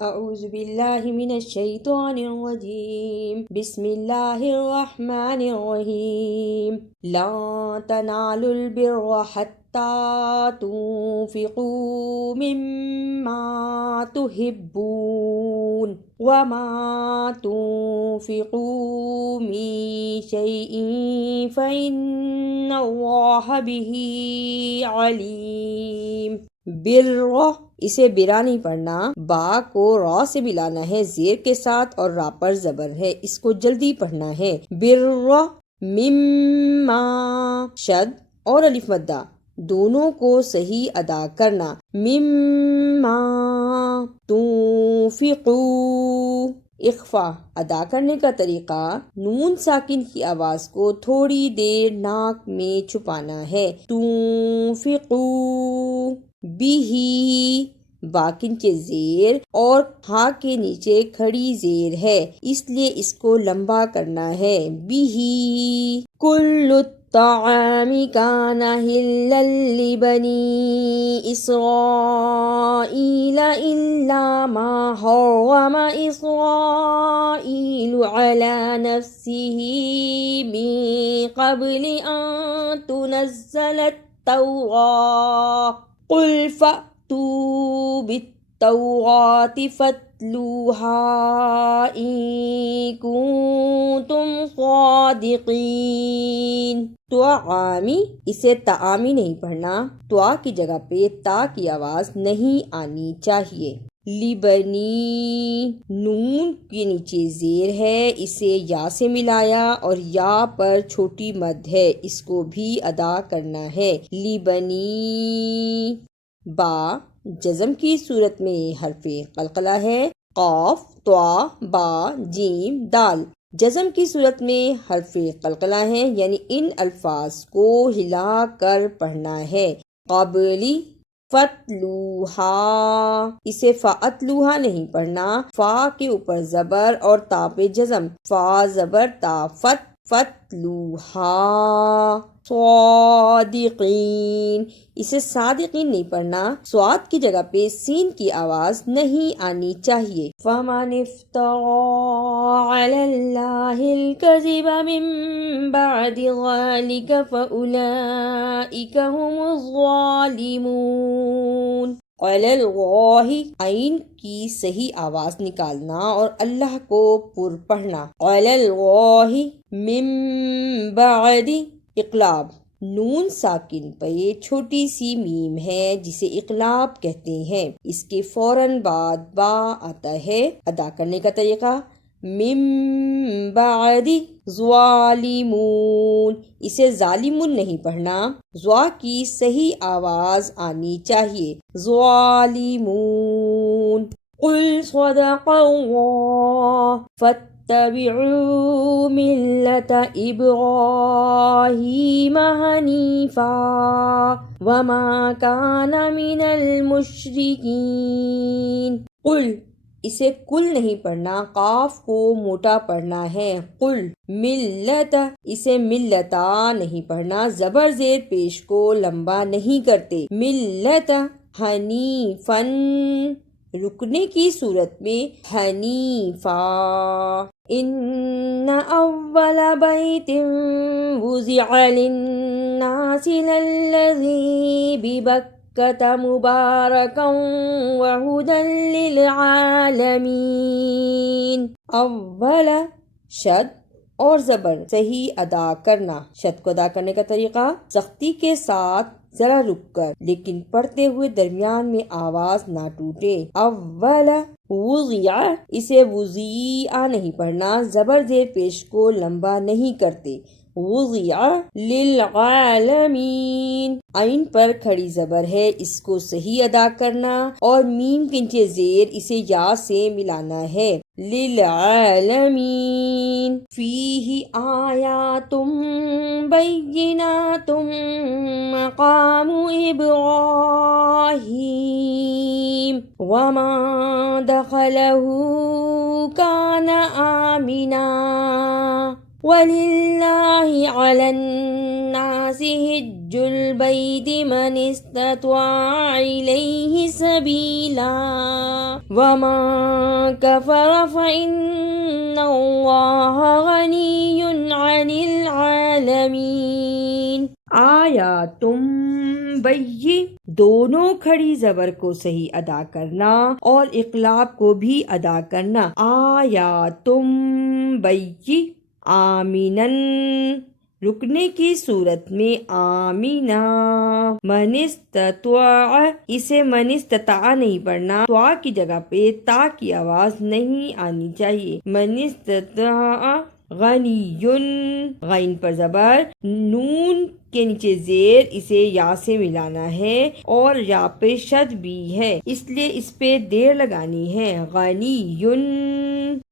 اعوذ باللہ من الشیطان الرجیم، بسم اللہ الرحمن الرحیم۔ لا تنالوا البر حتی تنفقوا مما تحبون وما تنفقوا من شیء فإن اللہ بہ علیم۔ بر، اسے برا نہیں پڑھنا، با کو را سے ملانا ہے زیر کے ساتھ اور را پر زبر ہے، اس کو جلدی پڑھنا ہے۔ بر، مما، شد اور الف مدہ دونوں کو صحیح ادا کرنا۔ مما تنفقو، اخفا ادا کرنے کا طریقہ، نون ساکن کی آواز کو تھوڑی دیر ناک میں چھپانا ہے۔ تنفقو، بیہی، باکنچے زیر اور ہا کے نیچے کھڑی زیر ہے، اس لیے اس کو لمبا کرنا ہے۔ بیہی، کل الطعام کان حلا لبنی اسرائیل الا ما حرم اسرائیل علی نفسه من قبل ان تنزل التوراة قل فأتوا بالتوراة فاتلوها إن كنتم صادقین۔ طعامی، اسے طعامی نہیں پڑھنا، طا کی جگہ پہ تا کی آواز نہیں آنی چاہیے۔ لبنی، نون کے نیچے زیر ہے، اسے یا سے ملایا اور یا پر چھوٹی مد ہے، اس کو بھی ادا کرنا ہے۔ لبنی، با جزم کی صورت میں حرف قلقلہ ہے، قاف، طا، با، جیم، دال جزم کی صورت میں حرف قلقلہ ہے، یعنی ان الفاظ کو ہلا کر پڑھنا ہے۔ قبلی، فتلوہا، اسے فاتلوہا نہیں پڑھنا، فا کے اوپر زبر اور تا پہ جزم، فا زبر تا، فتلوہا۔ صادقین، اسے صادقین نہیں پڑھنا، سواد کی جگہ پہ سین کی آواز نہیں آنی چاہیے۔ فَمَنِ افْتَرَىٰ عَلَى اللَّهِ الْكَذِبَ مِن بَعْدِ ذَلِكَ فَأُولَٰئِكَ هُمُ الظَّالِمُونَ۔ عَلَى اللَّهِ، عین کی صحیح آواز نکالنا اور اللہ کو پر پڑھنا۔ عَلَى اللَّهِ، من بعد، اقلاب، نون ساکن پہ چھوٹی سی میم ہے جسے اقلاب کہتے ہیں، اس کے فوراً بعد با آتا ہے۔ ادا کرنے کا طریقہ، من بعد ظالمون، اسے ظالمون نہیں پڑھنا، ظا کی صحیح آواز آنی چاہیے۔ ظالمون۔ قل صدق اللہ فاتبعوا ملة إبراہیم حنیفا وما کان من المشرکین۔ قل، اسے کل نہیں پڑھنا، قاف کو موٹا پڑھنا ہے، قل۔ ملت، اسے ملتا نہیں پڑھنا، زبر زیر پیش کو لمبا نہیں کرتے۔ ملت حنیفن، رکنے کی صورت میں حنیفا۔ ان اول بیت وضع للناس للذی ببکۃ مبارکا وہدی للعالمین۔ اول، شد اور زبر صحیح ادا کرنا۔ شد کو ادا کرنے کا طریقہ، سختی کے ساتھ ذرا رک کر لیکن پڑھتے ہوئے درمیان میں آواز نہ ٹوٹے۔ اول وضع، اسے وضیع نہیں پڑھنا، زبر زیر پیش کو لمبا نہیں کرتے۔ وضع للعالمین، عین پر کھڑی زبر ہے، اس کو صحیح ادا کرنا اور میم کے نیچے زیر اسے یا سے ملانا ہے۔ للعالمین۔ فیہ آیات بینات مقام ابراہیم وما دخلہ کان آمنا وللہ علی الناس حج حج البيت من استطاع إليه سبيلا ومن كفر فإن الله غني عن العالمين. آیا تم بئی دونوں کھڑی زبر کو صحیح ادا کرنا اور اقلاب کو بھی ادا کرنا. آیا تم بئی آمینن رکنے کی صورت میں آمینہ. من استطاع اسے من استطاع نہیں پڑھنا، طاع کی جگہ پہ تا کی آواز نہیں آنی چاہیے. من استطاع غنیٌ غین پر زبر، نون کے نیچے زیر، اسے یا سے ملانا ہے اور یا پہ شد بھی ہے اس لیے اس پہ دیر لگانی ہے. غنیٌ.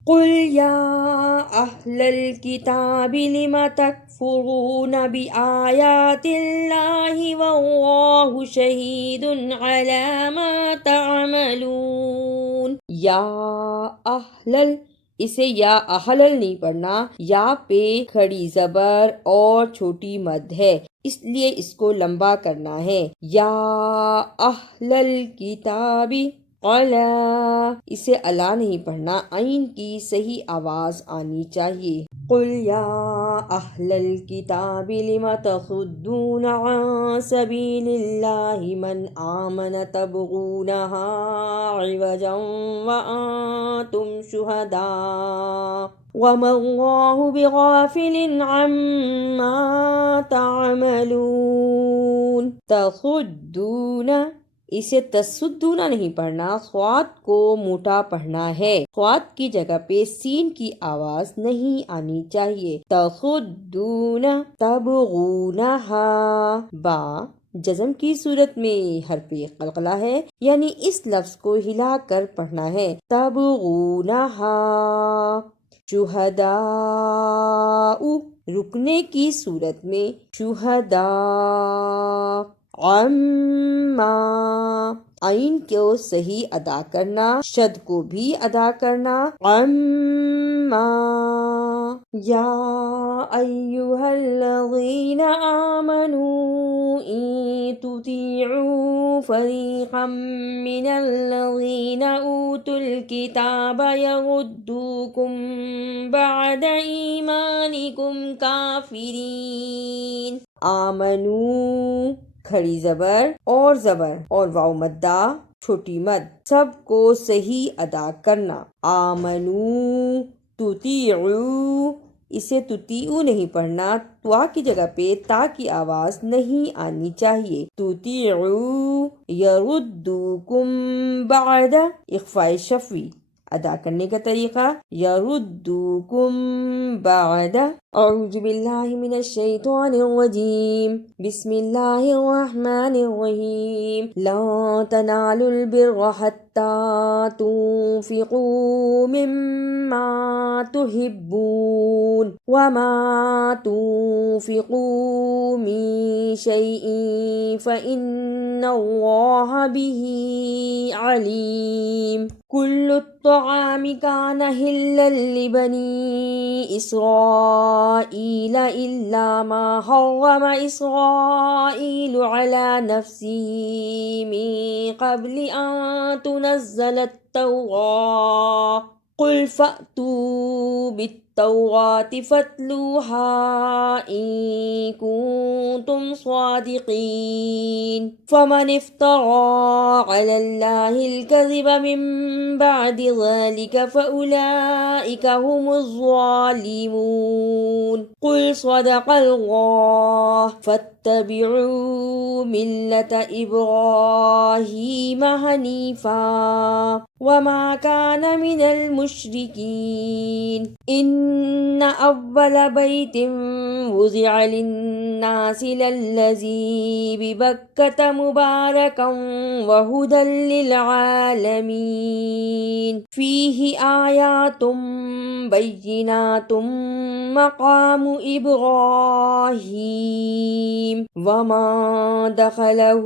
قل یا اہل الکتاب لم تکفرون بآیات اللہ واللہ شہید علی ما تعملون. یا اہل اسے یا اہلل نہیں پڑھنا، یا پہ کھڑی زبر اور چھوٹی مد ہے اس لیے اس کو لمبا کرنا ہے. یا اہل الکتابی علا اسے علا نہیں پڑھنا، عین کی صحیح آواز آنی چاہیے. قل یا اہل الکتاب لم تصدون عن سبیل اللہ من آمن تبغونہا عوجا وانتم شہداء وما اللہ بغافل عما تعملون. تصدون اسے تصدون نہیں پڑھنا، صاد کو موٹا پڑھنا ہے. صاد کی جگہ پہ سین کی آواز نہیں آنی چاہیے. تصدون تبغونہا. با جزم کی صورت میں حرف قلقلہ ہے یعنی اس لفظ کو ہلا کر پڑھنا ہے. تبغونہا. شہداء رکنے کی صورت میں شہداء. عما عین کو صحیح ادا کرنا، شد کو بھی ادا کرنا. عما. یا ایہا الذین آمنوا ان تطیعوا فریقا من الذین اوتوا الکتاب یردوکم بعد ایمانکم کافرین. آمنو کھڑی زبر اور واو مدہ چھوٹی مد سب کو صحیح ادا کرنا. آمنو. تطیعو اسے تطیعو نہیں پڑھنا، طا کی جگہ پہ تا کی آواز نہیں آنی چاہیے. تطیعو. یردوکم بعد اخفاء شفوی ادا کرنے کا طریقہ یردوکم بعد. اعوذ باللہ من الشیطان الرجیم. بسم اللہ الرحمن الرحیم. لن تنالوا البر حتی تنفقوا مما تحبون وما تنفقوا من شیء فإن اللہ به علیم. کل الطعام کان حلا لبنی اسرائیل الا ما حرم اسرائیل علی نفسه من قبل ان تنزل التوراة. قل فأتوا بالتوراة فاتلوها إن كنتم صادقين. فمن افترى على الله الكذب من بعد ذلك فأولئك هم الظالمون. قل صدق الله فاتبعوا ملة إبراهيم حنيفا وما كان من المشركين. إن أول بيت وضع للناس للذي ببكة مباركا وهدى للعالمين. فيه آيات بينات مقام إبراهيم ومن دخله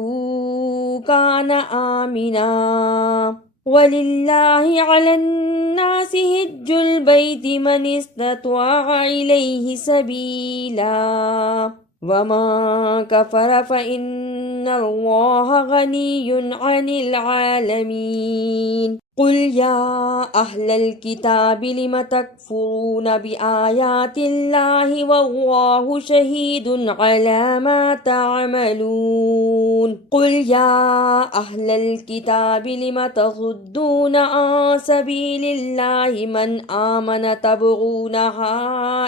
كان آمنا. وَلِلَّهِ عَلَى النَّاسِ حِجُّ الْبَيْتِ مَنِ اسْتَطَاعَ إِلَيْهِ سَبِيلًا. وما كفر فإن الله غني عن العالمين قل يا أهل الكتاب لم تكفرون بآيات الله والله شهيد على ما تعملون قل يا أهل الكتاب لم تصدون عن سبيل الله من آمن تبغونها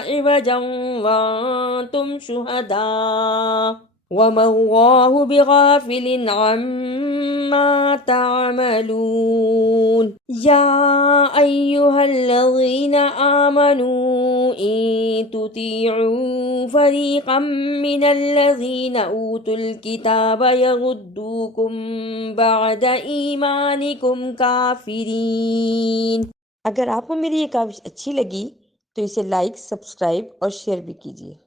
عوجا وأنتم شهداء وما الله بغافل عما تعملون يا أيها الذين آمنوا إن تطيعوا فريقا من الذين أوتوا الكتاب يردوكم بعد إيمانكم كافرين۔ اگر آپ کو میری یہ کاوش اچھی لگی تو اسے لائک، سبسکرائب اور شیئر بھی کیجیے۔